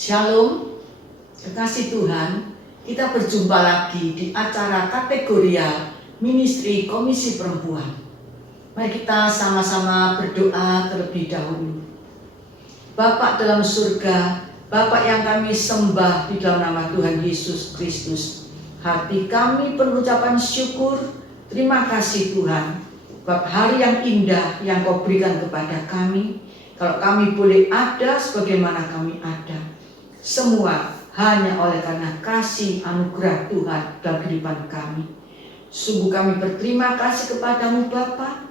Shalom, kekasih Tuhan, kita berjumpa lagi di acara kategorial Ministry Komisi Perempuan. Mari kita sama-sama berdoa terlebih dahulu. Bapa dalam surga, Bapa yang kami sembah di dalam nama Tuhan Yesus Kristus, hati kami penuh ucapan syukur, terima kasih Tuhan, bab hari yang indah yang Kau berikan kepada kami. Kalau kami boleh ada sebagaimana kami ada, semua hanya oleh karena kasih anugerah Tuhan dalam kehidupan kami. Sungguh kami berterima kasih kepadamu Bapa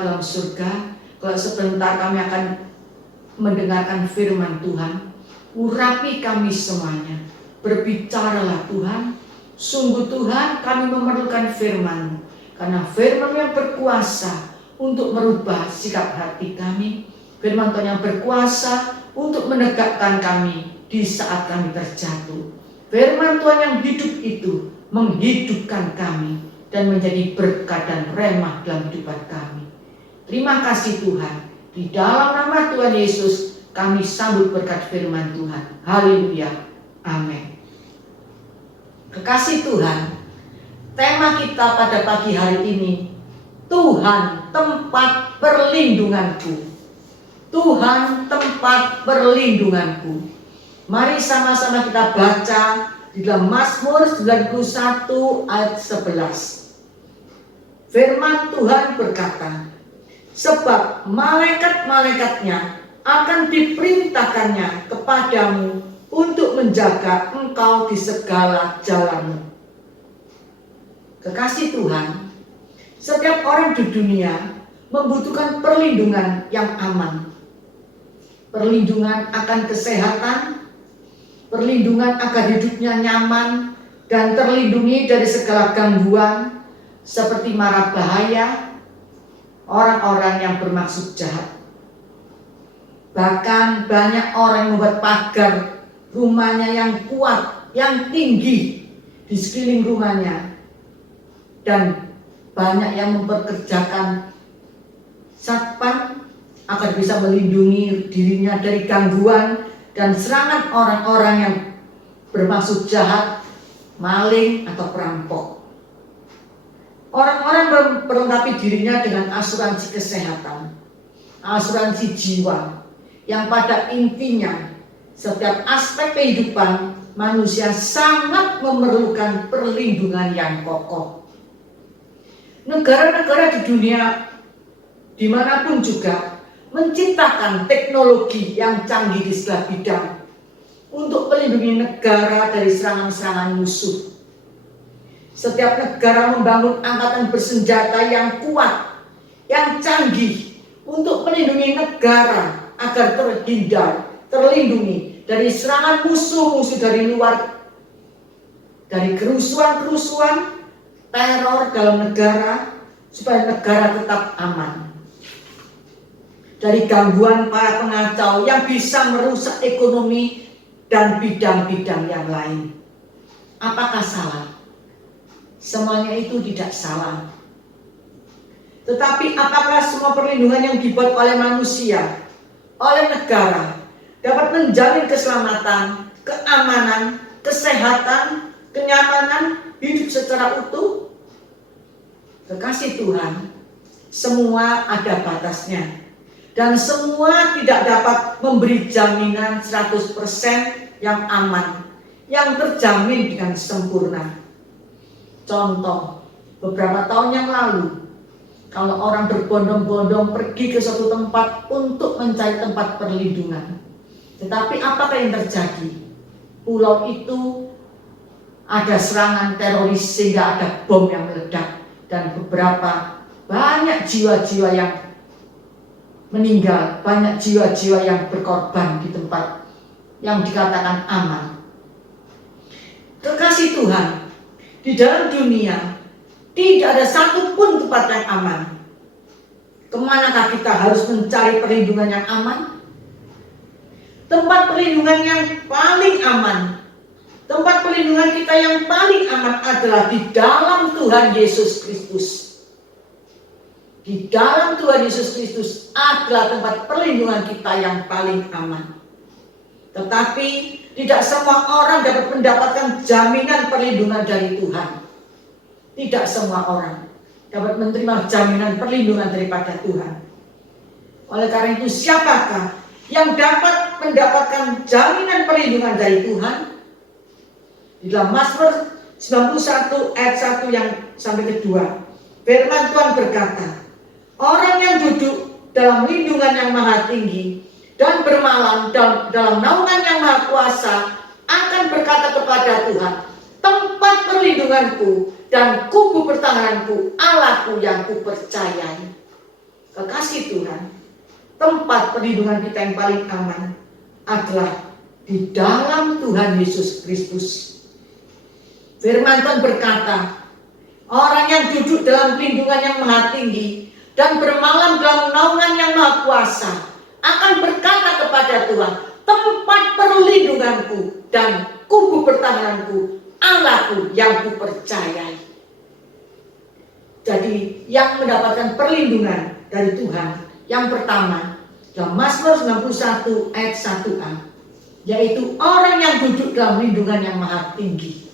dalam surga. Kalau sebentar kami akan mendengarkan firman Tuhan, urapi kami semuanya. Berbicaralah Tuhan. Sungguh Tuhan, kami memerlukan firman-Mu, karena firman yang berkuasa untuk merubah sikap hati kami. Firman Tuhan yang berkuasa untuk menegakkan kami di saat kami terjatuh. Firman Tuhan yang hidup itu menghidupkan kami dan menjadi berkat dan remah dalam kehidupan kami. Terima kasih Tuhan. Di dalam nama Tuhan Yesus kami sambut berkat firman Tuhan. Haleluya. Amin. Kekasih Tuhan, tema kita pada pagi hari ini, Tuhan tempat perlindunganku. Tuhan tempat perlindunganku. Mari sama-sama kita baca di dalam Mazmur 91 ayat 11. Firman Tuhan berkata, sebab malaikat-malaikatnya akan diperintahkannya kepadamu untuk menjaga engkau di segala jalanmu. Kekasih Tuhan, setiap orang di dunia membutuhkan perlindungan yang aman. Perlindungan akan kesehatan, perlindungan agar hidupnya nyaman dan terlindungi dari segala gangguan seperti mara bahaya, orang-orang yang bermaksud jahat. Bahkan banyak orang yang membuat pagar rumahnya yang kuat, yang tinggi di sekeliling rumahnya, dan banyak yang mempekerjakan satpam agar bisa melindungi dirinya dari gangguan dan serangan orang-orang yang bermaksud jahat, maling atau perampok. Orang-orang memperlengkapi dirinya dengan asuransi kesehatan, asuransi jiwa, yang pada intinya setiap aspek kehidupan manusia sangat memerlukan perlindungan yang kokoh. Negara-negara di dunia dimanapun juga menciptakan teknologi yang canggih di segala bidang untuk melindungi negara dari serangan-serangan musuh. Setiap negara membangun angkatan bersenjata yang kuat, yang canggih untuk melindungi negara agar terhindar, terlindungi dari serangan musuh-musuh dari luar, dari kerusuhan-kerusuhan, teror dalam negara, supaya negara tetap aman dari gangguan para pengacau yang bisa merusak ekonomi dan bidang-bidang yang lain. Apakah salah? Semuanya itu tidak salah. Tetapi apakah semua perlindungan yang dibuat oleh manusia, oleh negara, dapat menjamin keselamatan, keamanan, kesehatan, kenyamanan hidup secara utuh? Kekasih Tuhan, semua ada batasnya. Dan semua tidak dapat memberi jaminan 100% yang aman, yang terjamin dengan sempurna. Contoh, beberapa tahun yang lalu, kalau orang berbondong-bondong pergi ke suatu tempat untuk mencari tempat perlindungan. Tetapi apakah yang terjadi? Pulau itu ada serangan teroris sehingga ada bom yang meledak. Dan beberapa banyak jiwa-jiwa yang meninggal, banyak jiwa-jiwa yang berkorban di tempat yang dikatakan aman. Kekasih Tuhan, di dalam dunia tidak ada satupun tempat yang aman. Kemanakah kita harus mencari perlindungan yang aman? Tempat perlindungan yang paling aman, tempat perlindungan kita yang paling aman adalah di dalam Tuhan Yesus Kristus. Di dalam Tuhan Yesus Kristus adalah tempat perlindungan kita yang paling aman. Tetapi tidak semua orang dapat mendapatkan jaminan perlindungan dari Tuhan. Tidak semua orang dapat menerima jaminan perlindungan daripada Tuhan. Oleh karena itu, siapakah yang dapat mendapatkan jaminan perlindungan dari Tuhan? Di dalam Mazmur 91 ayat 1 yang sampai kedua, firman Tuhan berkata, orang yang duduk dalam lindungan yang maha tinggi dan bermalam dalam naungan yang maha kuasa akan berkata kepada Tuhan, tempat perlindunganku dan kubu pertahananku, Allahku yang kupercayai. Kekasih Tuhan, tempat perlindungan kita yang paling aman adalah di dalam Tuhan Yesus Kristus. Firman Tuhan berkata, orang yang duduk dalam lindungan yang maha tinggi dan bermalam dalam naungan yang maha kuasa akan berkata kepada Tuhan, tempat perlindunganku dan kubu pertahananku, Allahku yang kupercayai. Jadi yang mendapatkan perlindungan dari Tuhan, yang pertama dalam Mazmur 91 ayat 1a, yaitu orang yang duduk dalam lindungan yang maha tinggi.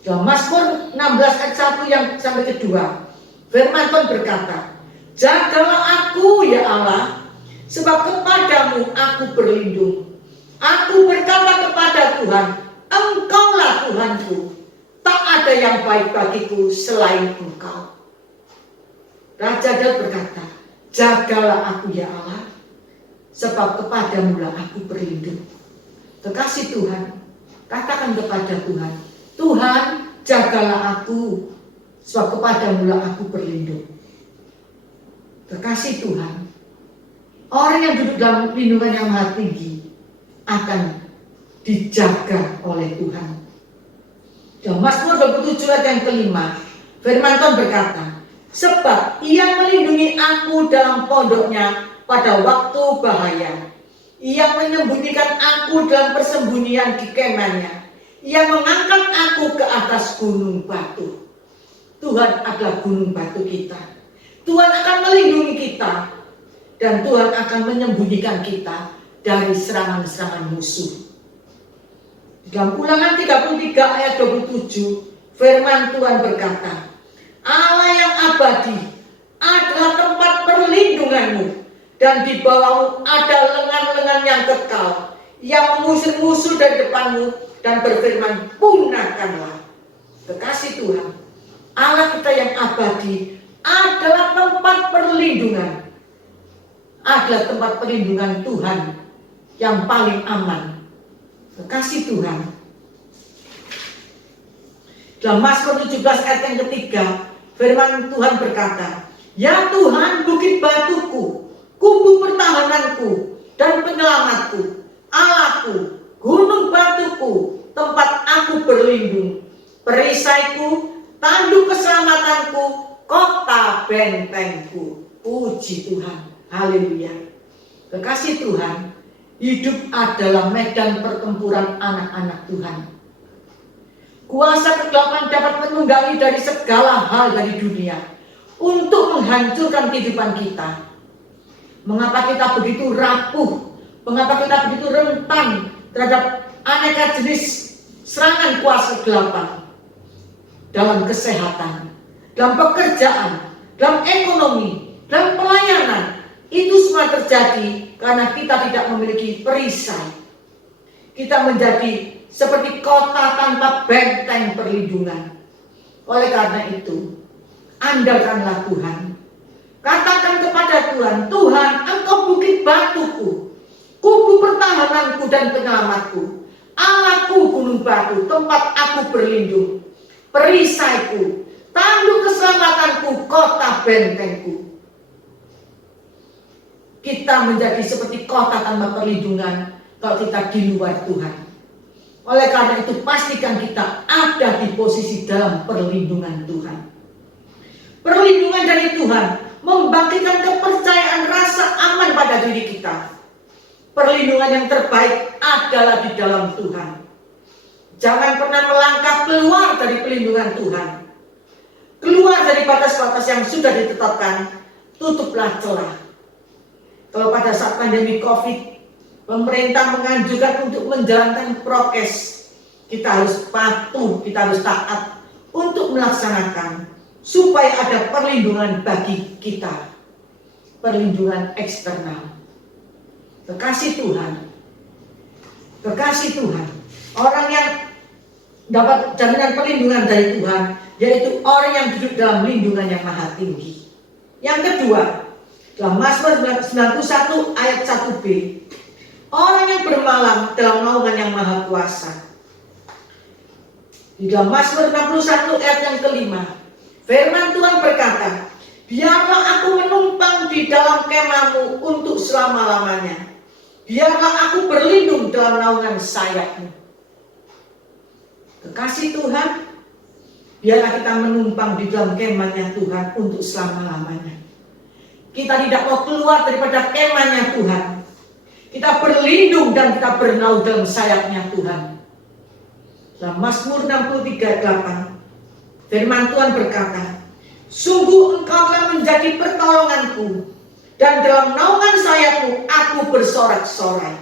Dalam Mazmur 16 ayat 1 yang sampai kedua, firman Tuhan berkata, jagalah aku ya Allah, sebab kepadamu aku berlindung. Aku berkata kepada Tuhan, Engkaulah Tuhanku, tak ada yang baik bagiku selain Engkau. Raja Daud berkata, jagalah aku ya Allah, sebab kepadamu lah aku berlindung. Kekasih Tuhan, katakan kepada Tuhan, Tuhan jagalah aku, sebab kepadamu lah aku berlindung. Kekasih Tuhan, orang yang duduk dalam lindungan yang maha tinggi akan dijaga oleh Tuhan. Dalam Mazmur 27 ayat yang kelima, firman Tuhan berkata, sebab ia melindungi aku dalam pondoknya pada waktu bahaya. Ia menyembunyikan aku dalam persembunyian di kemahnya. Ia mengangkat aku ke atas gunung batu. Tuhan adalah gunung batu kita. Tuhan akan melindungi kita. Dan Tuhan akan menyembunyikan kita dari serangan-serangan musuh. Dalam Ulangan 33 ayat 27, firman Tuhan berkata, Allah yang abadi adalah tempat perlindunganmu, dan di bawahmu ada lengan-lengan yang kekal, yang mengusir musuh dari depanmu, dan berfirman, punahkanlah. Kekasih Tuhan, Allah kita yang abadi adalah tempat perlindungan, adalah tempat perlindungan Tuhan yang paling aman. Kekasih Tuhan, dalam Mazmur 17 ayat yang ketiga, firman Tuhan berkata, ya Tuhan bukit batuku, kubu pertahananku dan penyelamatku, Allahku, gunung batuku, tempat aku berlindung, perisaiku, tanduk keselamatanku, kota bentengku. Puji Tuhan, haleluya. Kekasih Tuhan, hidup adalah medan pertempuran anak-anak Tuhan. Kuasa kegelapan dapat menunggangi dari segala hal dari dunia untuk menghancurkan kehidupan kita. Mengapa kita begitu rapuh? Mengapa kita begitu rentan terhadap aneka jenis serangan kuasa kegelapan? Dalam kesehatan, dalam pekerjaan, dalam ekonomi, dalam pelayanan, itu semua terjadi karena kita tidak memiliki perisai. Kita menjadi seperti kota tanpa benteng perlindungan. Oleh karena itu, andalkanlah Tuhan. Katakan kepada Tuhan, Tuhan, Engkau bukit batuku, kubu pertahananku dan penyelamatku, Allahku gunung batu, tempat aku berlindung, perisaiku, tanduk keselamatanku, kota bentengku. Kita menjadi seperti kota tanpa perlindungan kalau kita di luar Tuhan. Oleh karena itu, pastikan kita ada di posisi dalam perlindungan Tuhan. Perlindungan dari Tuhan membangkitkan kepercayaan rasa aman pada diri kita. Perlindungan yang terbaik adalah di dalam Tuhan. Jangan pernah melangkah keluar dari perlindungan Tuhan. Keluar dari batas-batas yang sudah ditetapkan, tutuplah celah. Kalau pada saat pandemi COVID, Pemerintah menganjurkan untuk menjalankan prokes. Kita harus patuh, kita harus taat untuk melaksanakan supaya ada perlindungan bagi kita, perlindungan eksternal. Kekasih Tuhan, orang yang dapat jaminan perlindungan dari Tuhan yaitu orang yang duduk dalam lindungan yang maha tinggi. Yang kedua, dalam Mazmur 91 ayat 1b, orang yang bermalam dalam naungan yang maha kuasa. Di dalam Mazmur 61 ayat yang kelima, firman Tuhan berkata, biarlah aku menumpang di dalam kemahmu untuk selama-lamanya. Biarlah aku berlindung dalam naungan sayapmu. Kekasih Tuhan, biarlah kita menumpang di dalam kemahnya Tuhan untuk selama-lamanya. Kita tidak mau keluar daripada kemahnya Tuhan. Kita berlindung dan kita bernaung dalam sayapnya Tuhan. Dalam Mazmur 63 ayat 8, firman Tuhan berkata, sungguh engkau telah menjadi pertolonganku, dan dalam naungan sayapmu aku bersorak-sorai.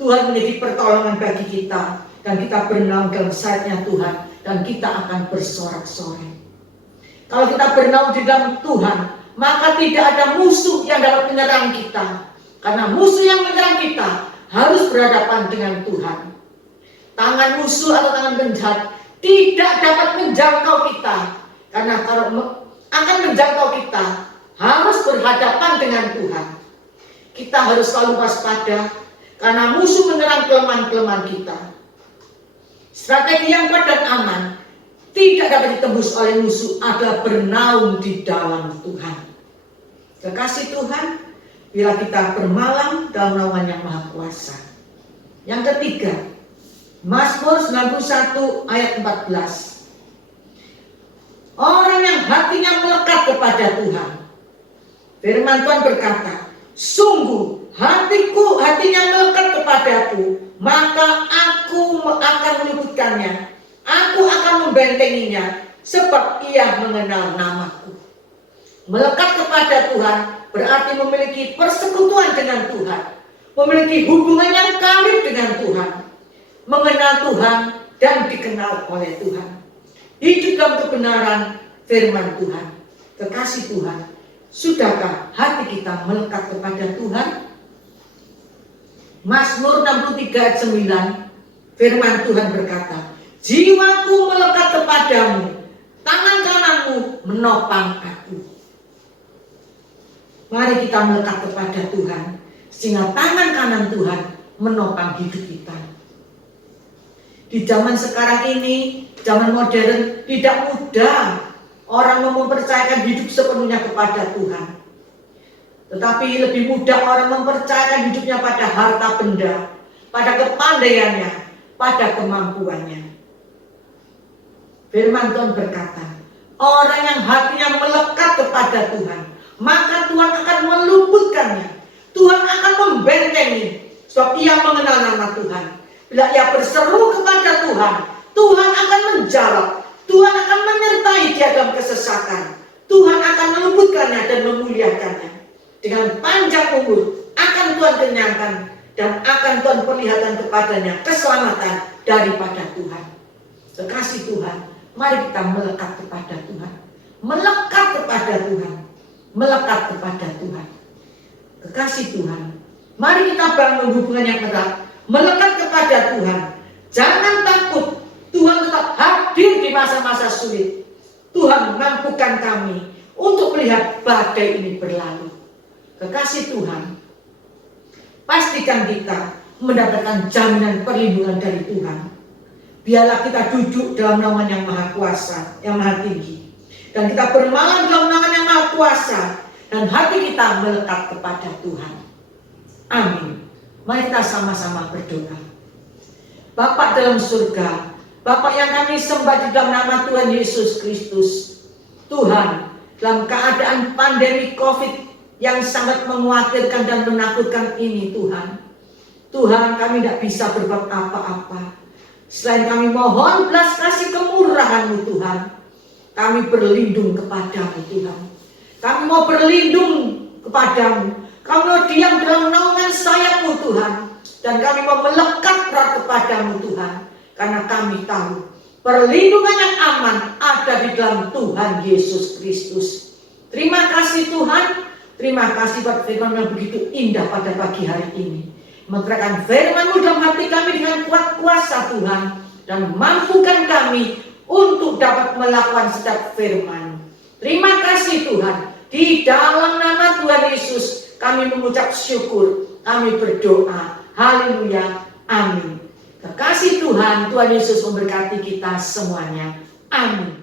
Tuhan menjadi pertolongan bagi kita, dan kita bernaung dalam sayapnya Tuhan, dan kita akan bersorak-sorai. Kalau kita bernaung di dalam Tuhan, maka tidak ada musuh yang dapat menyerang kita. Karena musuh yang menyerang kita harus berhadapan dengan Tuhan. Tangan musuh atau tangan penjahat tidak dapat menjangkau kita. Karena kalau akan menjangkau kita, harus berhadapan dengan Tuhan. Kita harus selalu waspada, karena musuh menyerang kelemahan-kelemahan kita. Strategi yang kuat dan aman tidak dapat ditembus oleh musuh adalah bernaung di dalam Tuhan. Kekasih Tuhan, bila kita bermalam dalam naungan yang maha kuasa. Yang ketiga, Mazmur 91 ayat 14. Orang yang hatinya melekat kepada Tuhan. Firman Tuhan berkata, sungguh hatinya melekat kepadaku, maka aku akan meluputkannya. Aku akan membentenginya, sebab ia mengenal namaku. Melekat kepada Tuhan berarti memiliki persekutuan dengan Tuhan, memiliki hubungan yang karib dengan Tuhan, mengenal Tuhan dan dikenal oleh Tuhan, hidup dalam kebenaran firman Tuhan. Kekasih Tuhan, sudahkah hati kita melekat kepada Tuhan? Mazmur 63 ayat 9, firman Tuhan berkata, jiwaku melekat kepadamu, tangan kananmu menopang aku. Mari kita melekat kepada Tuhan, sehingga tangan kanan Tuhan menopang hidup kita. Di zaman sekarang ini, zaman modern, tidak mudah orang mempercayakan hidup sepenuhnya kepada Tuhan. Tetapi lebih mudah orang mempercayakan hidupnya pada harta benda, pada kepandaiannya, pada kemampuannya. Firman Tuhan berkata, orang yang hatinya melekat kepada Tuhan, maka Tuhan akan meluputkannya. Tuhan akan membentengi, sebab ia mengenal nama Tuhan. Bila ia berseru kepada Tuhan, Tuhan akan menjawab. Tuhan akan menyertai dia dalam kesesakan. Tuhan akan meluputkannya dan memuliakannya. Dengan panjang umur akan Tuhan kenyangkan, dan akan Tuhan perlihatkan kepadanya keselamatan daripada Tuhan. Kekasih Tuhan, mari kita melekat kepada Tuhan. Melekat kepada Tuhan. Melekat kepada Tuhan. Kekasih Tuhan, mari kita bangun hubungan yang erat, melekat kepada Tuhan. Jangan takut, Tuhan tetap hadir di masa-masa sulit. Tuhan mampukan kami untuk melihat badai ini berlalu. Kekasih Tuhan, pastikan kita mendapatkan jaminan perlindungan dari Tuhan. Biarlah kita duduk dalam naungan yang maha kuasa, yang maha tinggi, dan kita bermalam dalam naungan yang maha kuasa, dan hati kita melekat kepada Tuhan. Amin. Mari kita sama-sama berdoa. Bapa dalam surga, Bapa yang kami sembah di dalam nama Tuhan Yesus Kristus. Tuhan, dalam keadaan pandemi COVID yang sangat mengkhawatirkan dan menakutkan ini, Tuhan, kami tidak bisa berbuat apa-apa selain kami mohon belas kasih kemurahan-Mu, Tuhan. Kami berlindung kepadamu, Tuhan. Kami mau berlindung kepadamu. Kami diam dalam naungan sayap-Mu Tuhan. Dan kami mau melekat erat kepadamu Tuhan. Karena kami tahu perlindungan yang aman ada di dalam Tuhan Yesus Kristus. Terima kasih Tuhan. Terima kasih buat firman yang begitu indah pada pagi hari ini. Menggerakkan firman-Mu dalam hati kami dengan kuat kuasa Tuhan. Dan mampukan kami untuk dapat melakukan setiap firman. Terima kasih Tuhan. Di dalam nama Tuhan Yesus kami mengucap syukur. Kami berdoa. Haleluya. Amin. Terkasih Tuhan, Tuhan Yesus memberkati kita semuanya. Amin.